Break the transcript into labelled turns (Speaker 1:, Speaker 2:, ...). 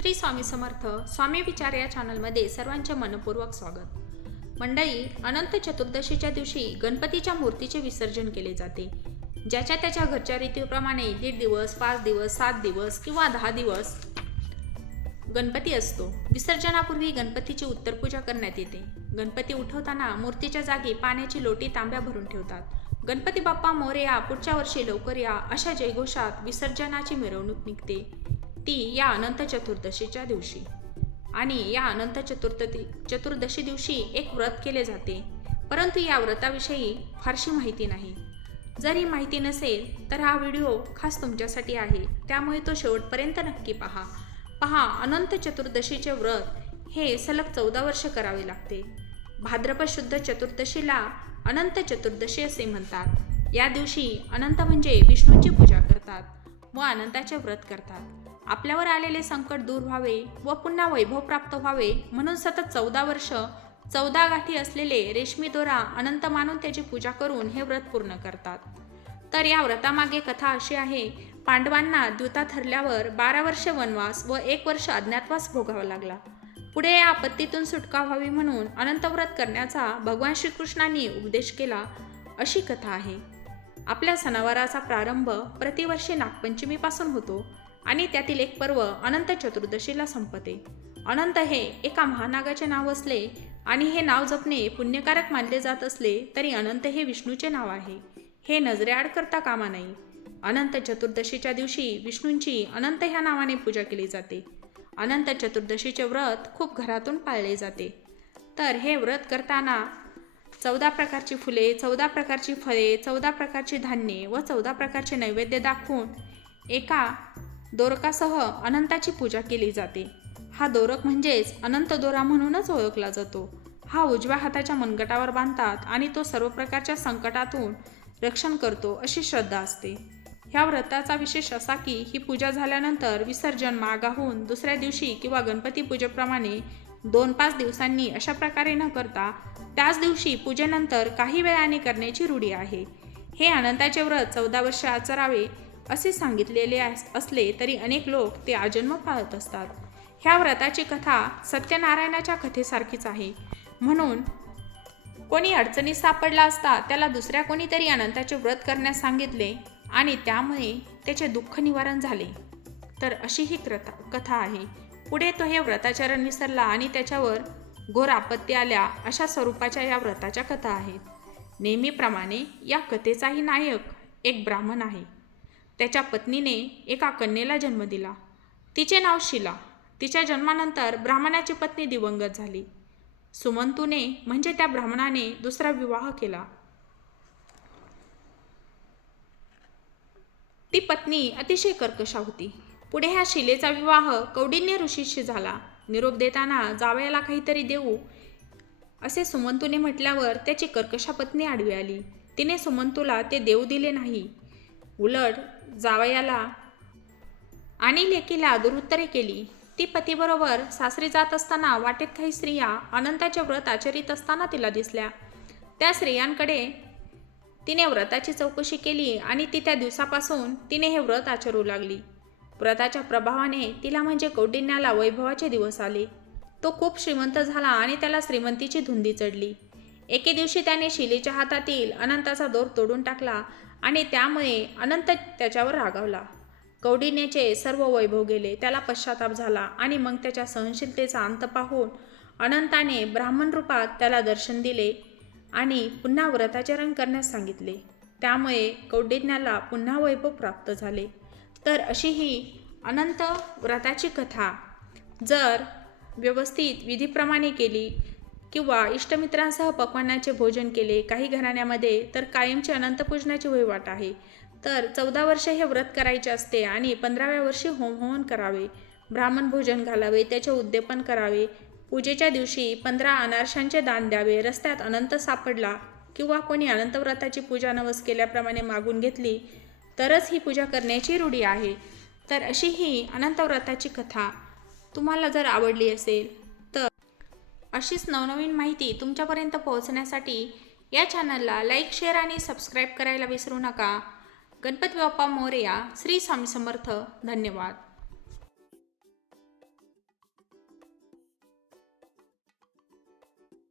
Speaker 1: श्री स्वामी समर्थ स्वामी विचार या चॅनलमध्ये सर्वांचे मनपूर्वक स्वागत. मंडळी अनंत चतुर्दशीच्या दिवशी गणपतीच्या मूर्तीचे विसर्जन केले जाते. ज्याच्या त्याच्या घरच्या रीतीप्रमाणे दीड दिवस पाच दिवस सात दिवस किंवा दहा दिवस गणपती असतो. विसर्जनापूर्वी गणपतीची उत्तरपूजा करण्यात येते. गणपती उठवताना मूर्तीच्या जागी पाण्याची लोटी तांब्या भरून ठेवतात. गणपती बाप्पा मोरया पुढच्या वर्षी लवकर या अशा जयघोषात विसर्जनाची मिरवणूक निघते. ती या अनंत चतुर्दशीच्या दिवशी. आणि या अनंत चतुर्थी चतुर्दशी दिवशी एक व्रत केले जाते. परंतु या व्रताविषयी फारशी माहिती नाही. जर ही माहिती नसेल तर हा व्हिडिओ खास तुमच्यासाठी आहे. त्यामुळे तो शेवटपर्यंत नक्की पहा. पहा अनंत चतुर्दशीचे व्रत हे सलग चौदा वर्ष करावे लागते. भाद्रपद शुद्ध चतुर्दशीला अनंत चतुर्दशी असे म्हणतात. या दिवशी अनंत म्हणजे विष्णूची पूजा करतात व अनंताचे व्रत करतात. आपल्यावर आलेले संकट दूर व्हावे व पुन्हा वैभव प्राप्त व्हावे म्हणून सतत चौदा वर्ष चौदा गाठी असलेले रेशमी दोरा अनंत मानून त्याची पूजा करून हे व्रत पूर्ण करतात. तर या व्रतामागे कथा अशी आहे पांडवांना द्युता ठरल्यावर बारा वर्ष वनवास व एक वर्ष अज्ञातवास भोगावा लागला. पुढे या आपत्तीतून सुटका व्हावी म्हणून अनंतव्रत करण्याचा भगवान श्रीकृष्णांनी उपदेश केला अशी कथा आहे. आपल्या सणावाराचा प्रारंभ प्रतिवर्षी नागपंचमीपासून होतो. आणि त्यातील एक पर्व अनंत चतुर्दशीला संपते. अनंत हे एका महानागाचे नाव असले आणि हे नाव जपणे पुण्यकारक मानले जात असले तरी अनंत हे विष्णूचे नाव आहे. हे नजरेआड करता कामा नाही अनंत चतुर्दशीच्या दिवशी विष्णूंची अनंत ह्या नावाने पूजा केली जाते. अनंत चतुर्दशीचे व्रत खूप घरातून पाळले जाते. तर हे व्रत करताना चौदा प्रकारची फुले चौदा प्रकारची फळे चौदा प्रकारची धान्ये व चौदा प्रकारचे नैवेद्य दाखवून एका दोरकासह अनंताची पूजा केली जाते. हा दोरक म्हणजेच अनंत दोरा म्हणूनच ओळखला जातो. हा उजव्या हाताच्या मनगटावर बांधतात आणि तो सर्व प्रकारच्या संकटातून रक्षण करतो अशी श्रद्धा असते. ह्या व्रताचा विशेष असा की ही पूजा झाल्यानंतर विसर्जन मागाहून दुसऱ्या दिवशी किंवा गणपती पूजेप्रमाणे दोन पाच दिवसांनी अशा प्रकारे न करता त्याच दिवशी पूजेनंतर काही वेळाने करण्याची रूढी आहे. हे अनंताचे व्रत चौदा वर्ष आचरावे असे सांगितलेले अस- असले तरी अनेक लोक ते आजन्म पाळत असतात. ह्या व्रताची कथा सत्यनारायणाच्या कथेसारखीच आहे. म्हणून कोणी अडचणीत सापडला असता त्याला दुसऱ्या कोणीतरी अनंताचे व्रत करण्यास सांगितले आणि त्यामुळे त्याचे दुःख निवारण झाले. तर अशी ही कथा कथा आहे. पुढे तो हे व्रताचरण विसरला आणि त्याच्यावर घोर आपत्ती आल्या अशा स्वरूपाच्या या व्रताच्या कथा आहेत. नेहमीप्रमाणे या कथेचाही नायक एक ब्राह्मण आहे. त्याच्या पत्नीने एका कन्येला जन्म दिला. तिचे नाव शिला. तिच्या जन्मानंतर ब्राह्मणाची पत्नी दिवंगत झाली. सुमंतूने म्हणजे त्या ब्राह्मणाने दुसरा विवाह केला. ती पत्नी अतिशय कर्कशा होती. पुढे ह्या शिलेचा विवाह कौडिन्य ऋषीशी झाला. निरोप देताना जावयाला काहीतरी देऊ असे सुमंतूने म्हटल्यावर त्याची कर्कशा पत्नी आडवी आली. तिने सुमंतूला ते देऊ दिले नाही. उलट जावयाला. आणि लेकीला दुरुत्तरे केली. ती पतीबरोबर सासरी जात असताना वाटेत काही स्त्रिया अनंताचे व्रत आचरित असताना तिला दिसल्या. त्या स्त्रियांकडे तिने व्रताची चौकशी केली आणि ती त्या दिवसापासून तिने हे व्रत आचरू लागली. व्रताच्या प्रभावाने तिला म्हणजे कौटिन्याला वैभवाचे दिवस आले. तो खूप श्रीमंत झाला आणि त्याला श्रीमंतीची धुंदी चढली. एके दिवशी त्याने शिलेच्या हातातील अनंताचा दोर तोडून टाकला आणि त्यामुळे अनंत त्याच्यावर रागावला. कौडिन्याचे सर्व वैभव गेले त्याला पश्चाताप झाला आणि मग त्याच्या सहनशीलतेचा अंत पाहून अनंताने ब्राह्मण रूपात त्याला दर्शन दिले आणि पुन्हा व्रताचरण करण्यास सांगितले. त्यामुळे कौडिन्याला पुन्हा वैभव प्राप्त झाले. तर अशी ही अनंत व्रताची कथा. जर व्यवस्थित विधीप्रमाणे केली किंवा इष्टमित्रांसह पकवानाचे भोजन केले काही घराण्यामध्ये तर कायमची अनंतपूजनाची वहिवाट आहे. तर चौदा वर्ष हे व्रत करायचे असते आणि पंधराव्या वर्षी होम करावे. ब्राह्मण भोजन घालावे त्याचे उद्यापन करावे. पूजेच्या दिवशी पंधरा अनारशांचे दान द्यावे. रस्त्यात अनंत सापडला किंवा कोणी अनंतव्रताची पूजा नवस केल्याप्रमाणे मागून घेतली तरच ही पूजा करण्याची रूढी आहे. तर अशी ही अनंतव्रताची कथा. तुम्हाला जर आवडली असेल अशीच नवनवीन माहिती तुमच्यापर्यंत पोहोचण्यासाठी या चॅनलला लाईक शेअर आणि सबस्क्राईब करायला विसरू नका. गणपती बाप्पा मोरया श्री स्वामी समर्थ. धन्यवाद.